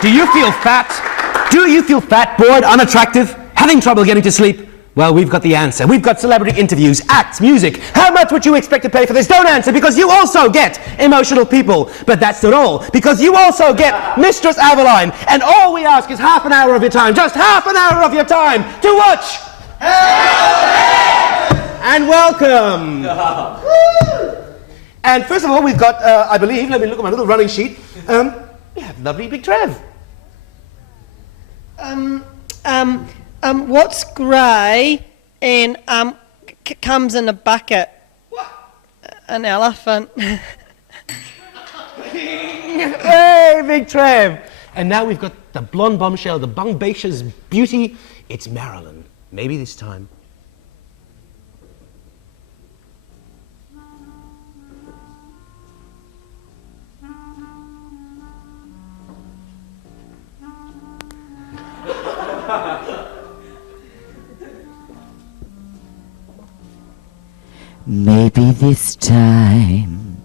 Do you feel fat? Do you feel fat, bored, unattractive, having trouble getting to sleep? Well, we've got the answer. We've got celebrity interviews, acts, music. How much would you expect to pay for this? Don't answer, because you also get emotional people. But that's not all, because you also get Mistress Avaline. And all we ask is half an hour of your time, just half an hour of your time, to watch. And welcome. And first of all, we've got, I believe, let me look at my little running sheet. We have lovely big Trev. What's grey and comes in a bucket? What? An elephant. Hey, big Trev. And now we've got the blonde bombshell, the bumbacious beauty. It's Marilyn. Maybe this time. Maybe this time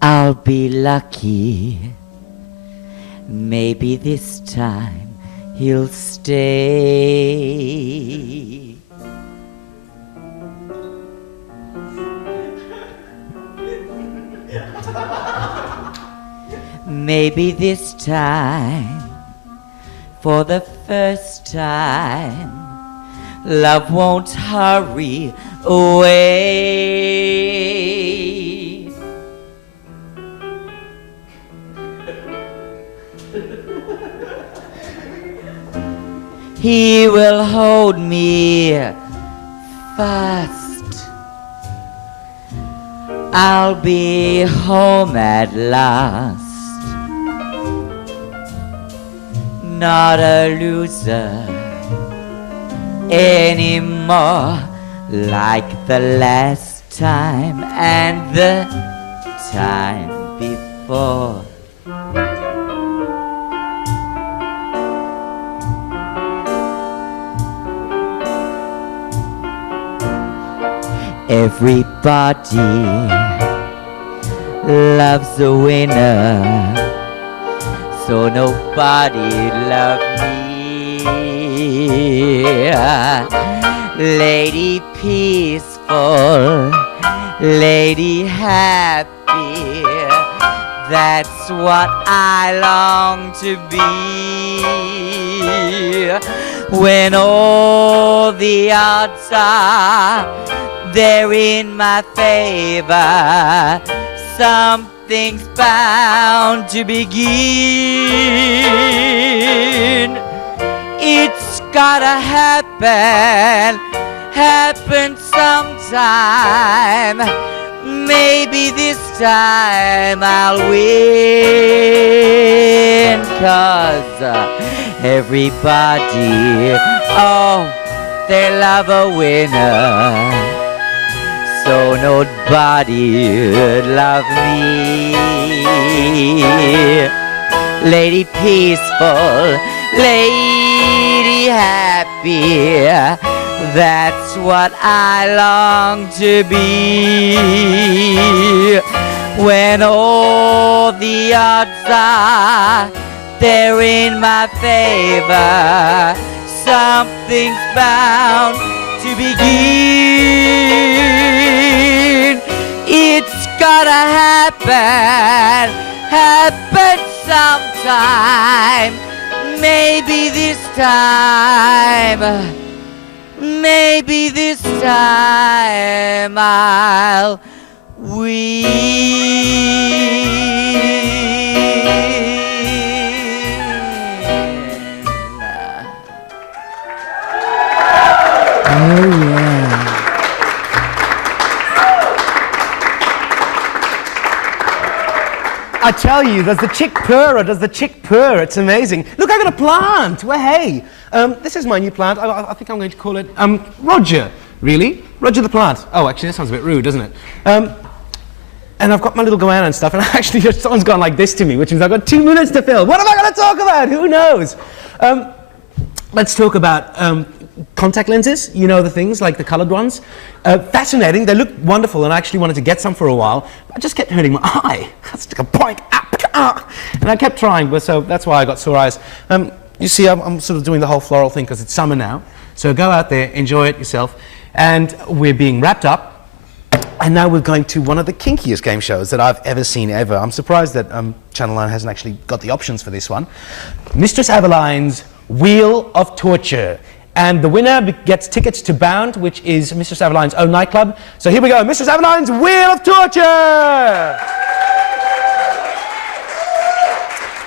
I'll be lucky. Maybe this time he'll stay. Maybe this time, for the first time, love won't hurry away. He will hold me fast. I'll be home at last. Not a loser anymore, like the last time and the time before. Everybody loves a winner, so nobody loved me. Lady peaceful, lady happy, that's what I long to be. When all the odds are they're in my favor, something's bound to begin. It's gotta happen sometime. Maybe this time I'll win, 'cause everybody, oh, they love a winner, so nobody would love me. Lady peaceful, lady happy, that's what I long to be. When all the odds are they're in my favor, something's bound to begin. It's gotta happen sometime. Maybe this time I'll I tell you, does the chick purr or does the chick purr? It's amazing. Look, I got a plant. Well, hey, this is my new plant. I think I'm going to call it Roger. Really? Roger the plant. Oh, actually, that sounds a bit rude, doesn't it? And I've got my little goanna and stuff, and actually someone's gone like this to me, which means I've got 2 minutes to fill. What am I going to talk about? Who knows? Let's talk about contact lenses. You know, the things like the coloured ones. Fascinating. They look wonderful, and I actually wanted to get some for a while. But I just kept hurting my eye. That's like a point. And I kept trying, but so that's why I got sore eyes. You see, I'm sort of doing the whole floral thing because it's summer now. So go out there, enjoy it yourself. And we're being wrapped up. And now we're going to one of the kinkiest game shows that I've ever seen ever. I'm surprised that Channel 9 hasn't actually got the options for this one. Mistress Avaline's Wheel of Torture. And the winner gets tickets to Bound, which is Mistress Avaline's own nightclub. So here we go, Mistress Avaline's Wheel of Torture!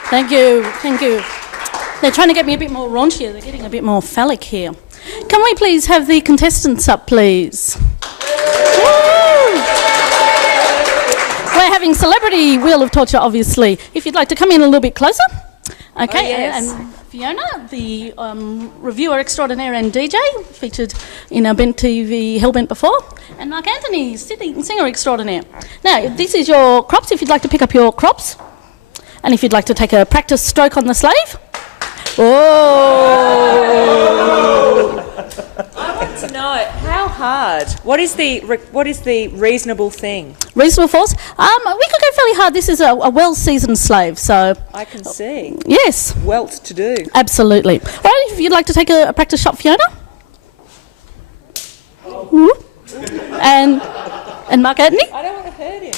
Thank you, thank you. They're trying to get me a bit more raunchier. They're getting a bit more phallic here. Can we please have the contestants up, please? We're having Celebrity Wheel of Torture, obviously. If you'd like to come in a little bit closer. Okay, Oh, yes. and Fiona, the reviewer extraordinaire and DJ, featured in our Bent TV Hellbent before. And Mark Anthony, singer extraordinaire. Now, this is your crops, if you'd like to pick up your crops. And if you'd like to take a practice stroke on the slave. Oh! I want to know how hard. What is the reasonable thing? Reasonable force? We could go fairly hard. This is a well-seasoned slave, so... I can see. Yes. Welt to do. Absolutely. All right, if you'd like to take a practice shot, Fiona. And Mark Anthony. I don't want to hurt him.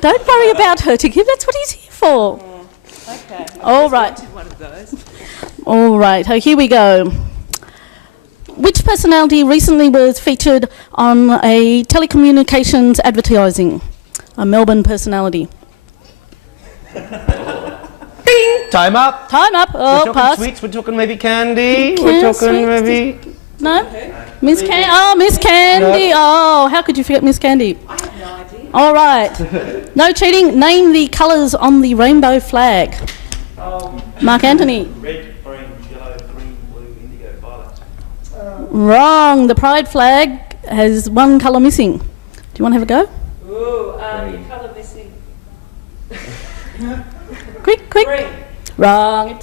Don't worry about hurting him. That's what he's here for. Okay. All right. One of those. All right. Oh, here we go. Which personality recently was featured on a telecommunications advertising? A Melbourne personality. Bing! Time up. Time up. We're Oh, talking pass. sweets, we're talking maybe candy, we're talking sweets. maybe... No? Miss Candy. Oh, Miss Candy. Oh, how could you forget Miss Candy? I have no idea. All right. No cheating. Name the colours on the rainbow flag. Mark Anthony. Red, orange, yellow, green, blue, indigo, violet. Wrong. The pride flag has one colour missing. Do you want to have a go? Ooh, the colour missing. Quick. Green. Wrong.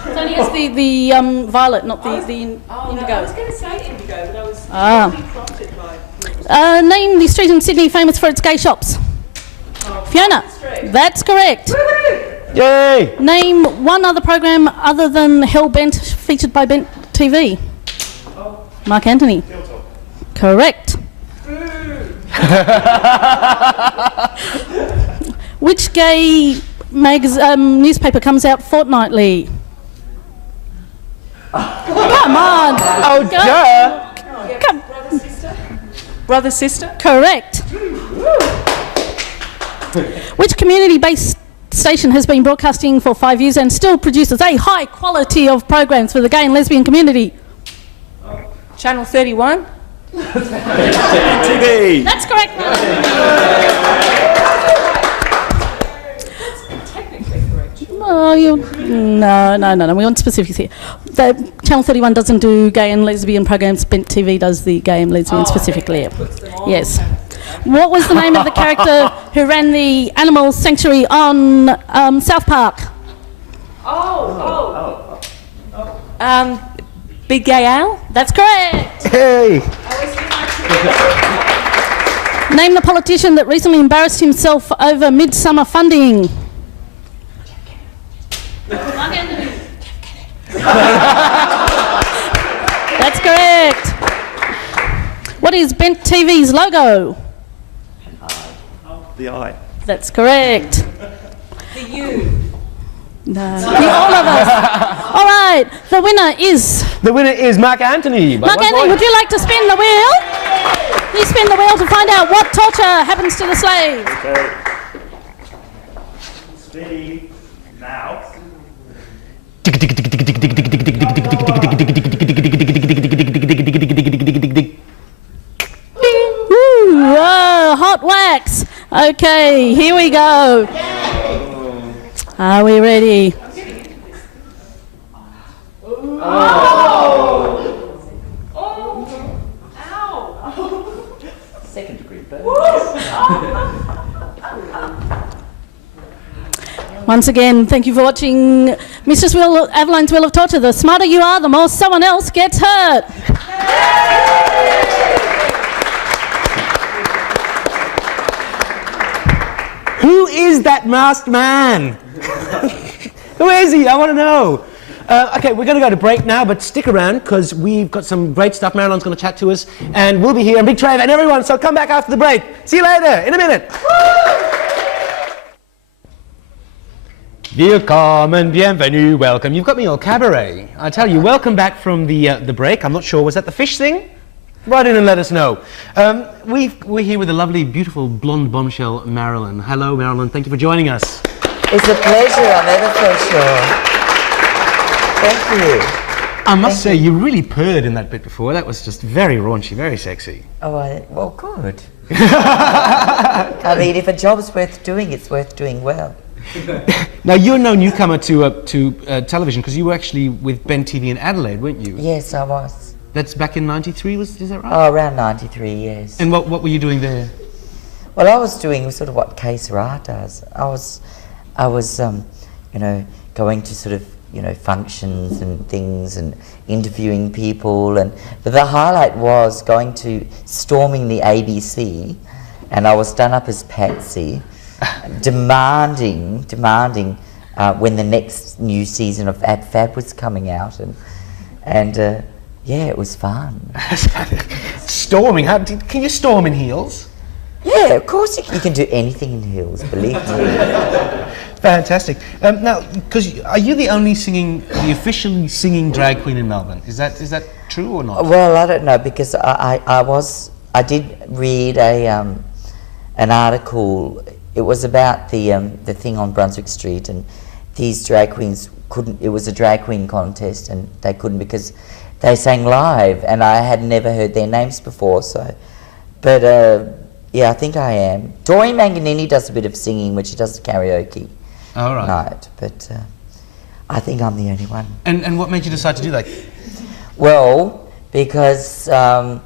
It only has the violet, not the No, I indigo. was going to say indigo, but I was Ah. totally prompted by... Name the street in Sydney famous for its gay shops. Fiona. Street. That's correct. Yay! Name one other program other than Hellbent featured by Bent TV. Mark Anthony. Correct. Which gay newspaper comes out fortnightly? Come on. Oh, Go. duh! Come. Brother, sister? Correct. Which community-based station has been broadcasting for 5 years and still produces a high quality of programs for the gay and lesbian community? Channel 31? TV! That's correct. Technically correct. Oh, no. We want specifics here. Channel 31 doesn't do gay and lesbian programs. Bent TV does the gay and lesbian specifically. Yes. What was the name of the character who ran the animal sanctuary on South Park? Big Gay Al? That's correct. Hey! Name the politician that recently embarrassed himself over midsummer funding. That's correct. What is Bent TV's logo? The eye. That's correct. The U. No. All of us. All right. The winner is The winner is Mark Anthony. by Mark one Anthony. point. Would you like to spin the wheel? You spin the wheel to find out what torture happens to the slave. Okay. Steady. Now. Ooh, whoa, hot wax. Okay, here we go. Are we ready? Second degree burn. Once again, thank you for watching Mistress Avaline's Wheel of Torture. The smarter you are, the more someone else gets hurt. Who is that masked man? Who is he? I want to know. Okay, we're going to go to break now, but stick around because we've got some great stuff. Marilyn's going to chat to us, and we'll be here, and Big Trev and everyone, so come back after the break. See you later, in a minute. Welcome and bienvenue, welcome. You've got me all cabaret. I tell you, welcome back from the break. I'm not sure, was that the fish thing? Write in and let us know. We're here with the lovely, beautiful, blonde bombshell, Marilyn. Hello, Marilyn. Thank you for joining us. It's a pleasure. I'm ever so sure. Thank you. I must say, you really purred in that bit before. That was just very raunchy, very sexy. Oh, well, good. I mean, if a job's worth doing, it's worth doing well. Now, you're no newcomer to television because you were actually with Ben TV in Adelaide, weren't you? Yes, I was. That's back in '93, is that right? Oh, around 93, yes. And what were you doing there? Well, I was doing sort of what K Sarah does. I was, you know, going to sort of, you know, functions and things and interviewing people, but the highlight was going to storming the ABC, and I was done up as Patsy, demanding when the next new season of Ab Fab was coming out, and yeah, it was fun. Storming? Can you storm in heels? Yeah, of course you can do anything in heels, believe me. Fantastic. Now, because are you the officially singing drag queen in Melbourne? Is that true or not? Well, I don't know, because I did read an article. It was about the thing on Brunswick Street, and these drag queens couldn't. It was a drag queen contest, and they couldn't because they sang live, and I had never heard their names before. So, but yeah, I think I am. Doreen Manganini does a bit of singing when she does karaoke. All right. Night, but I think I'm the only one. And what made you decide to do that? Well, because I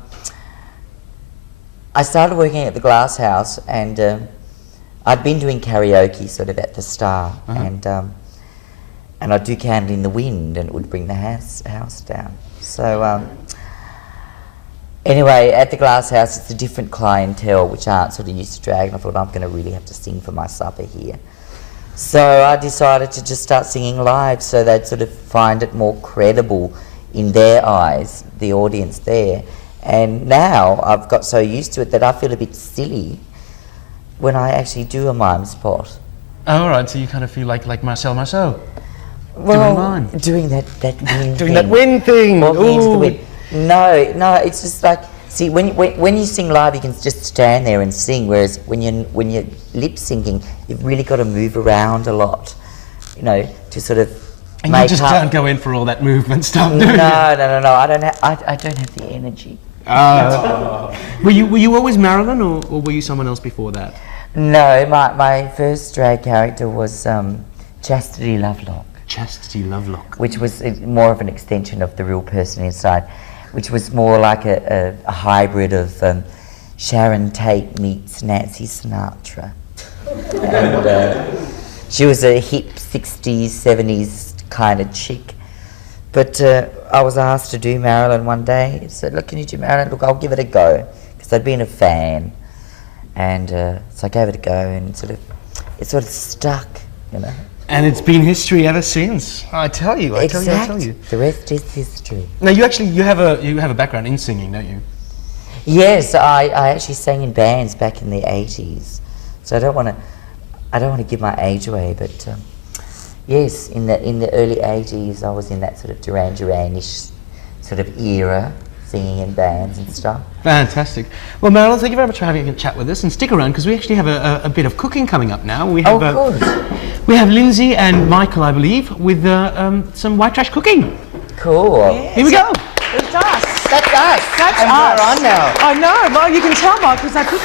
started working at the Glass House, and I'd been doing karaoke sort of at the Star, and I'd do Candle in the Wind, and it would bring the house down. So anyway, at the Glass House, it's a different clientele which aren't sort of used to drag, and I thought I'm going to really have to sing for my supper here. So I decided to just start singing live so they'd sort of find it more credible in their eyes, the audience there. And now I've got so used to it that I feel a bit silly when I actually do a mime spot. All right, so you kind of feel like Marcel Marceau. Well, doing that wind doing that wind thing. Walking into the wind. No, it's just like, see, when you sing live, you can just stand there and sing, whereas when you're lip syncing, you've really got to move around a lot, you know, to sort of and make you just up. can't go in for all that movement stuff, do you? No, I don't have the energy. Were you always Marilyn, or were you someone else before that? No, my first drag character was Chastity Lovelock. Chastity Lovelock. Which was more of an extension of the real person inside, which was more like a hybrid of Sharon Tate meets Nancy Sinatra. And she was a hip 60s, 70s kind of chick. But I was asked to do Marilyn one day. I said, look, can you do Marilyn? Look, I'll give it a go. Because I'd been a fan. And so I gave it a go, and it sort of stuck, you know. And it's been history ever since. I tell you. I tell you. The rest is history. Now you have a background in singing, don't you? Yes, I actually sang in bands back in the 80s. So I don't want to give my age away, but yes, in the early 80s I was in that sort of Duran Duran-ish sort of era, singing in bands and stuff. Fantastic. Well, Marilyn, thank you very much for having a chat with us, and stick around because we actually have a bit of cooking coming up now. We have, Good. we have Linzi and Michael, I believe, with some white trash cooking. Cool. Here we go. It's us. That's us. That's and us. we're on now. I know. Well, you can tell, Mike, because they put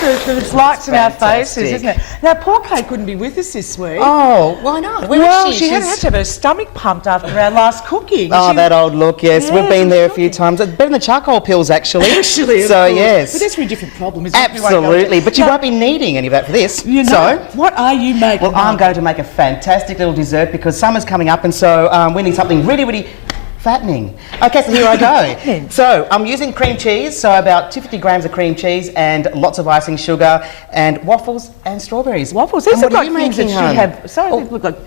the lights in our fantastic. faces, isn't it? Now, poor Kate couldn't be with us this week. Oh, why not? Where well, is she had She's- to have her stomach pumped after our last cooking. Oh, She- that old look, yes. Yeah, We've been she's there a few looking. times. It's better than the charcoal pills, actually. Actually, of so, course. yes. But that's a very different problem, isn't it? We won't go Absolutely. into- But you Now, won't be needing any of that for this. You know, So, what are you making? well, I'm Mike? going to make a fantastic little dessert because summer's coming up, and so we need something really, really fattening. Okay, so here I go. So I'm using cream cheese, so about 250 grams of cream cheese and lots of icing sugar and waffles and strawberries. Waffles. These And look what are like you things that making, should hon? have. Sorry, Oh. these look like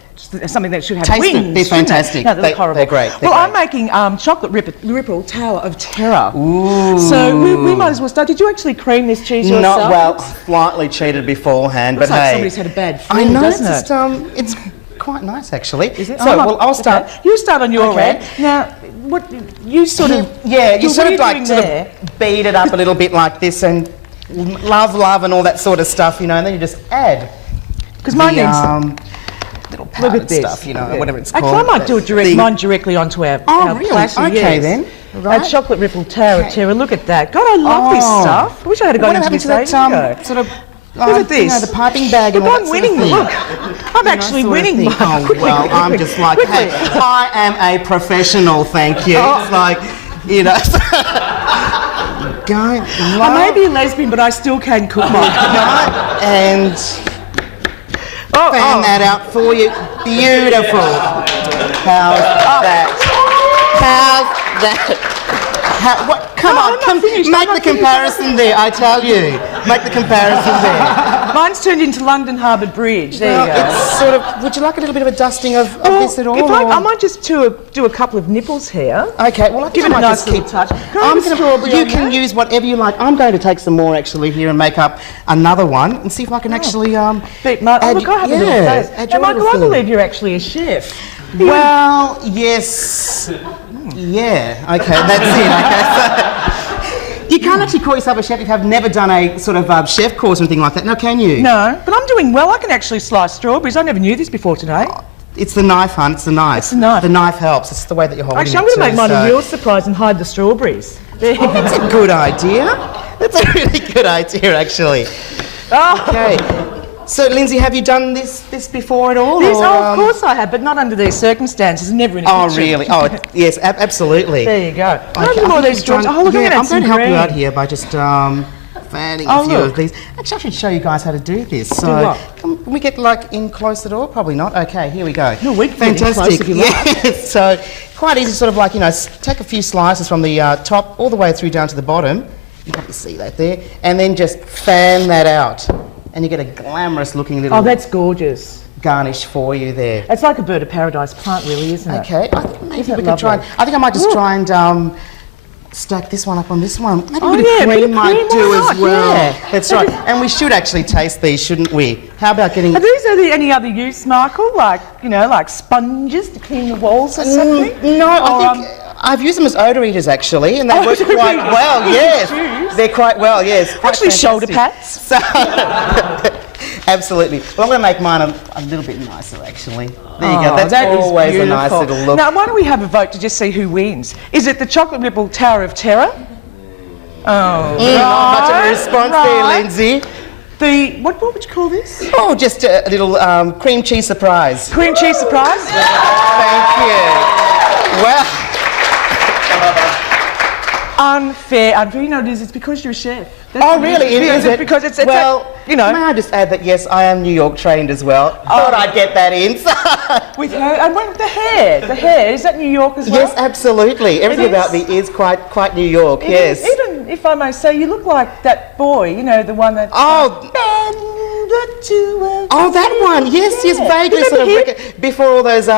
something that should have Taste them. wings. They're shouldn't they? fantastic. No, they look They- horrible. they're great. They're well, great. I'm making chocolate ripple Tower of Terror. Ooh. So we might as well start. Did you actually cream this cheese yourself? Not well, slightly cheated beforehand, Looks but like hey. somebody's had a bad I fall, know, doesn't it's it? just, it's quite nice actually. Is it? So, Oh, well, I'll start. Okay. You start on your Okay. end. Now, what you sort of Yeah, you what sort are of like doing sort there? of beat it up a little bit like this and love and all that sort of stuff, you know, and then you just add Because mine the needs. little Look powdered at this. stuff, you know, Yeah. whatever it's Actually, called. I might do it The- mine directly onto our Oh, really? platter, Okay, yes. then. Our Right. chocolate ripple Tower of Terror. Look at that. God, I love this Oh. stuff. I wish I had got What into happened this to that ages ago. sort of Look at this. You know, the piping bag and Look, all I'm that sort winning. of thing. Look, I'm You know, actually sort of winning. thing. Mike. Oh, Quickly, well, quickly, I'm just like, quickly. hey, I am a professional, thank you. Oh. It's like, you know, go, I may be a lesbian, but I still can cook. Mike. and fan that out for you. Beautiful. How's that? How's that? What? Come No, on, I'm not finished, I'm make not the finished. comparison there, I tell you. Make the comparison there. Mine's turned into London Harbour Bridge. There Well, you go. it's sort of, would you like a little bit of a dusting of this at all? If or- I might just do a couple of nipples here. Okay, well, I Give think it I a might nice just little keep touch. Can I I'm have a gonna, strawberry you on can that? use whatever you like. I'm going to take some more actually here and make up another one and see if I can actually But, Mike, add- look, I have a yeah, little face. add Now, your Michael, little I food. believe you're actually a chef. Well, yes. Yeah, okay, that's it. Okay, so you can't actually call yourself a chef if you have never done a sort of chef course or anything like that. No, can you? No, but I'm doing well. I can actually slice strawberries. I never knew this before today. It's the knife, hon. It's the knife. It's the knife. The knife helps. It's the way that you're holding Actually, it. I'm going to make mine a so- real surprise and hide the strawberries. There you go. That's a good idea. That's a really good idea, actually. Oh, Okay. So, Linzi, have you done this before at all? this, or, of course I have, but not under these circumstances. Never in a Oh, kitchen. really? Oh, yes, absolutely. There you go. Can I Okay, do more I of think these you're strawberries? trying- Oh, look, yeah, I'm going to I'm add some going to help you out cream. here by just fanning Oh, a few look. of these. Actually, I should show you guys how to do this. So, what? can we get like in close at all? Probably not. Okay, here we go. No, we can get in Fantastic. close if you like. Yes. So, quite easy. Sort of like, you know, take a few slices from the top all the way through down to the bottom. You can probably see that there, and then just fan that out, and you get a glamorous looking little Oh, that's gorgeous. garnish for you there. It's like a bird of paradise plant, really, isn't it? Okay, I think maybe Isn't we it could try. lovely? I think I might just Look. try and stack this one up on this one. Maybe Oh, a bit yeah, of a bit cream of might cream, do why as not? well. Yeah. That's right. And we should actually taste these, shouldn't we? How about getting? Are these any other use, Michael? Like, you know, like sponges to clean the walls or something? No, Or, I think I've used them as odour eaters actually, and they work Odour quite eaters. well. Yes, Shoes. they're quite well. Yes, quite actually shoulder fantastic. pads. So, absolutely. Well, I'm going to make mine a little bit nicer actually. There you go. Oh, That's that is always a nice beautiful. little look. Now, why don't we have a vote to just see who wins? Is it the chocolate ripple Tower of Terror? Oh, Not much of a response there, right. Linzi. The what would you call this? Oh, just a little cream cheese surprise. Cream cheese surprise? Thank you. Well, Unfair. You know, it is. It's because you're a chef. oh really? Is it? Because it's well, you know, may I just add that yes, I am New York trained as well. Thought I'd get that in. with her and with the hair. The hair is that New York as well? Yes, absolutely. Everything It is? about me is quite New York. It Yes. is. Even if I may say, you look like that boy. You know, the one that. Oh. Bend the two of Oh, that one. Yes, yes, vaguely sort of before all those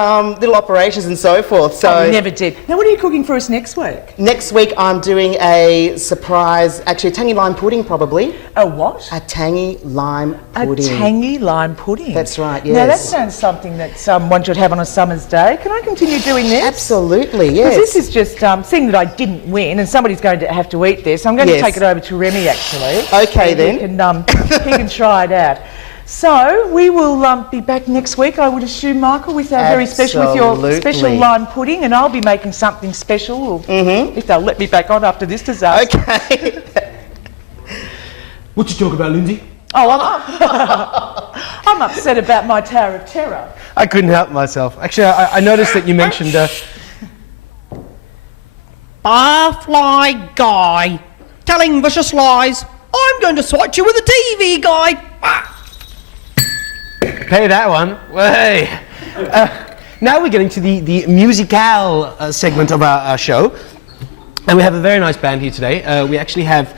little operations and so forth. So Oh, we never did. Now, what are you cooking for us next week? next week I'm doing a surprise, actually a tangy lime pudding probably. A what? A tangy lime pudding. A tangy lime pudding. That's right, Now, that yes. sounds something that one should have on a summer's day. Can I continue doing this? Absolutely, Because yes. this is just seeing that I didn't win, and somebody's going to have to eat this. I'm going to Yes. take it over to Remy, actually. Okay, so then. He can try it out. So we will be back next week, I would assume, Michael, with our very special, with your special Absolutely. lime pudding, and I'll be making something special, if they'll let me back on after this disaster. Okay. What you talk about, Linzi? Oh, I'm upset about my Tower of Terror. I couldn't help myself. Actually, I noticed that you mentioned... Barfly guy, telling vicious lies. I'm going to swat you with a TV guide. Pay that one. Hey. Now we're getting to the musical segment of our show. And we have a very nice band here today. We actually have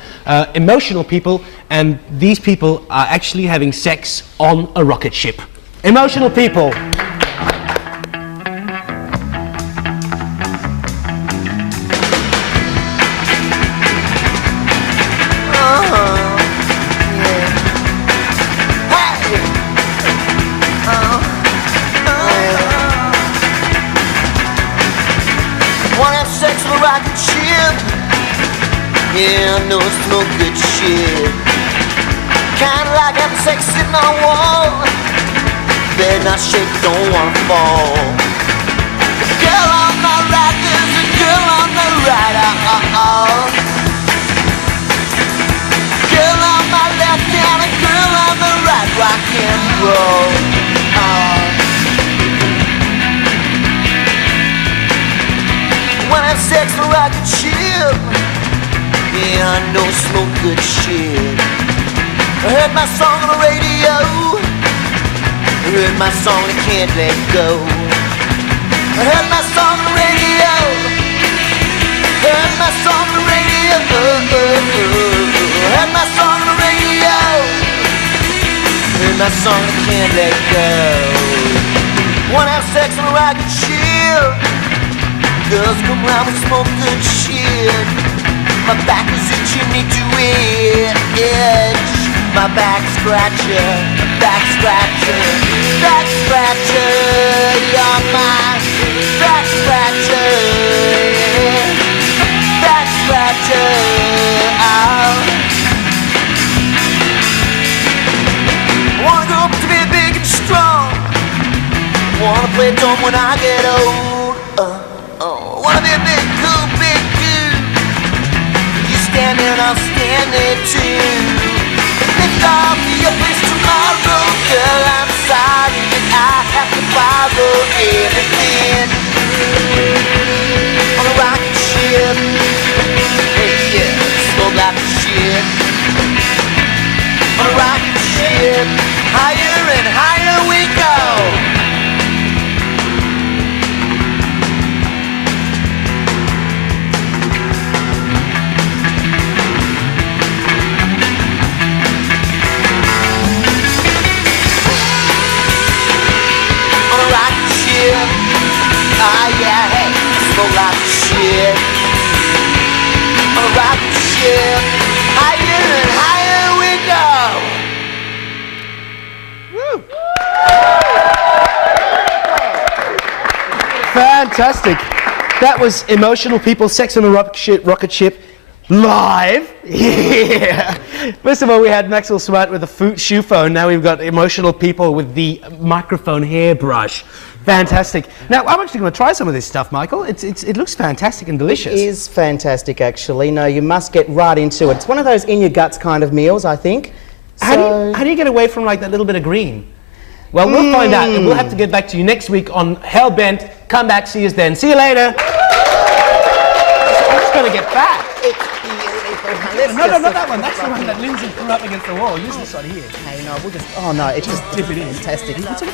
emotional people, and these people are actually having sex on a rocket ship. Emotional people. Yeah, I know it's no good shit. Kinda like having sex sitting on a wall. Better not shake, don't wanna fall. The girl on my right, there's a girl on the right. Girl on my left and a girl on the right. Rock and roll. When I have sex on a rocket ship, yeah, I know it's no good shit. I heard my song on the radio. I heard my song and I can't let go. I heard my song on the radio. Heard my song on the radio. Heard my song on the radio. Heard my song and I can't let go. Wanna have sex on a rocket ship. Girls come round with smoke good shit. My back is itching me to itch. My back scratcher, back scratcher, back scratcher. You're my back scratcher, back scratcher. I wanna grow up to be big and strong. Wanna play dumb when I get old. Wanna be a big cool big dude. Standing, I'll stand there too. Lift off your place tomorrow, girl. I'm sorry that I have to borrow everything on a rocket ship. Hey, yeah, slow like a ship on a rocket ship. Higher and higher we go. Ah, yeah, hey, slow like shit. On a rocket ship, higher and higher we go. Woo! Fantastic. That was Emotional People, Sex on a Rocket Ship, live. Yeah. First of all, we had Maxwell Smart with a shoe phone. Now we've got Emotional People with the microphone hairbrush. Fantastic. Now, I'm actually going to try some of this stuff, Michael. It looks fantastic and delicious. It is fantastic, actually. No, you must get right into it. It's one of those in-your-guts kind of meals, I think. How do you get away from, like, that little bit of green? Well, we'll find out, and we'll have to get back to you next week on Hellbent. Come back, see us then. See you later. I'm just going to get back. No, not that one. That's the one that Linzi threw up against the wall. Use this one here. Hey, no, we'll just... Oh, no, it's just dip it in. Fantastic. What's it?